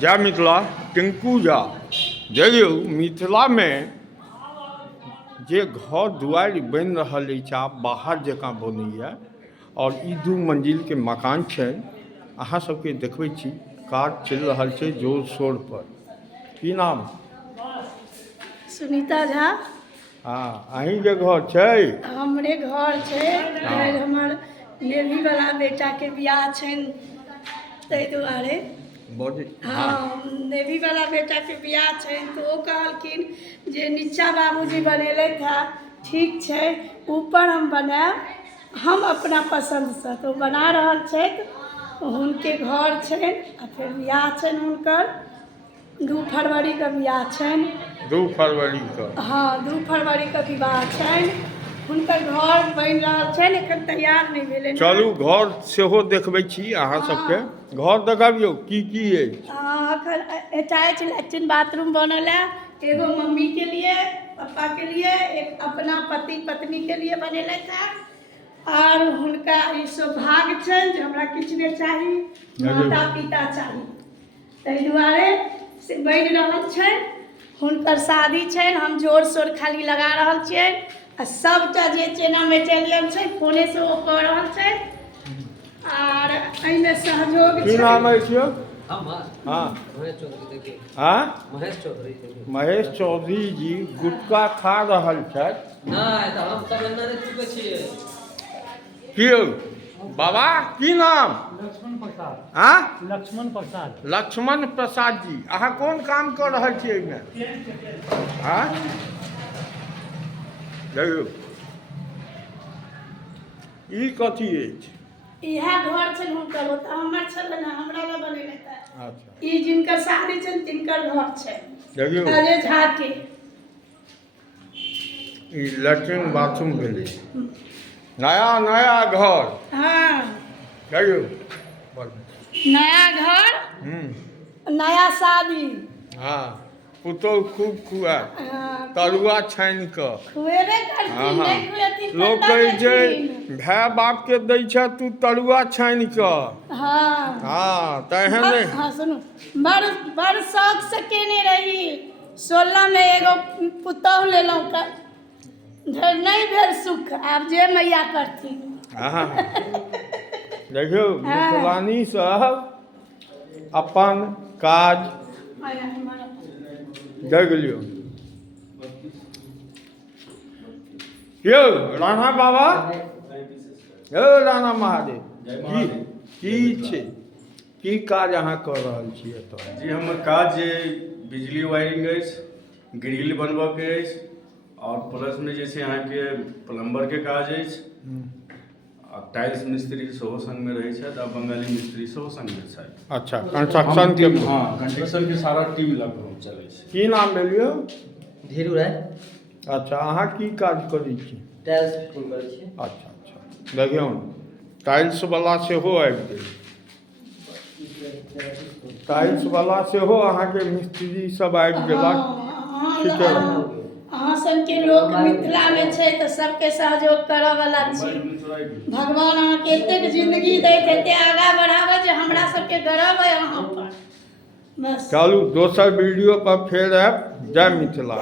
जय मिथिला टिंकू झा देखियौ मिथिला में जे घर दुआरि बनि रहल अछि आब बाहर जकाँ बनैया और ई 2 मंजिल के मकान छै। अहाँ सबके देखबै छी काज चलि रहल छै जोर शोर पर। की नाम? सुनीता झा। हाँ अहीं के घर छै? हमरे घर छै। हमर नेवी वाला बेटा के बियाह छनि ताहि दुआरे। हाँ नेवी वाला बेटा के बियाह छनि तो वो कहलखिन जे नीचा बाबूजी बनेलथि है ठीक छै ऊपर हम बनाएब हम अपना पसंद से तो बना रहल छथि। हुनके घर छनि आ फिर बियाह छनि हुनकर 2 फरवरी के बियाह छनि। 2 फरवरी के? हाँ 2 फरवरी के विवाह छनि। हुनकर घर बनि रहल छनि एखन तैयार नहीं भेलै। चलू घर सेहो देखबै छी अहाँ सबके। घर देखाबियौ की अछि। अखन एटा अछि लैट्रिन बाथरूम बनल है। एगो मम्मी के लिए पापा के लिए एक अपना पति पत्नी के लिए बनेलथि है और हुनका ई सौभाग्य छनि जे हमरा किछु नहि चाही माता पिता चाही ताहि दुआरे से बनि रहल छनि। हुनकर शादी छनि हम जोर शोर खाली लगा रहल छियनि आ सबटा जे चेना मेटेरियल छै फोने से ओ कऽ रहल छै और एहिमे सहयोग की नाम अछि यो? हाँ महेश चौधरी जी गुटखा खा रहल छथि। नहीं तो हम सब एना नहीं चुके छिए। की यौ बाबा की नाम? लक्ष्मण प्रसाद। हाँ लक्ष्मण प्रसाद। लक्ष्मण प्रसाद जी अहाँ कोन काम कर रहल छियै एहिमे? हाँ देखियौ ई कथी अछि? इहा घर छनि हुनकर ओतऽ हमर छलै ना हमरा लए बनेलथि है। अच्छा ई जिनकर शादी छनि तिनकर घर छै देखियौ अजय झा के। ई लैट्रिन बाथरूम भेलै नया घर। हाँ देखियौ नया घर नया शादी। हाँ पुतौह खूब खुआएत हाँ, तरुआ छानि कऽ। खुएबे करथिन हाँ नहीं खुएथिन लोक कतऽ कहै छै जेथिन। भाय बाप के दै छै तू तरुआ छानि कऽ। हाँ हाँ तेहन नहि। हाँ सुनू बड़ शौक से केने रही 16 में एगो पुतौह लेलहुँ नहीं भेल सुख आब जे मैया करथिन। हाँ देखियौ मिथिलानी सब अपन काज देख लियौ। यौ राणा बाबा यौ राणा महादेव की छै की काज अहाँ कऽ रहल छी एतऽ? जी हमर काज जे बिजली वायरिंग अछि ग्रिल बनबऽके अछि और प्लस में जे छै अहाँके प्लम्बर के काज अछि आ टाइल्स मिस्त्री सेहो संग में रहै छथि आ बंगाली मिस्त्री सेहो संग में छथि। अच्छा कंस्ट्रक्शन के? हाँ कंस्ट्रक्शन के सारा टीम लग कऽ हम चलै छी। की नाम भेलियो? धीरू राय। अच्छा अहाँ की काज करै छी? टाइल्स फिटिंग करै छी। अच्छा देखियौ टाइल्स वाला सेहो आबि गेल। टाइल्स वाला सेहो अहाँके मिस्त्री सब आबि गेलक। ठीक है अहाँ सबके लोक मिथिला में छै तो सबके सहयोग करऽ वाला छी। भगवान अहाँके एतेक जिंदगी दैत एते आगाँ बढ़ाबे जे हमरा सबके गर्व है अहाँ पर। बस चलू दोसर वीडियो पर फेर आयब। जय मिथिला।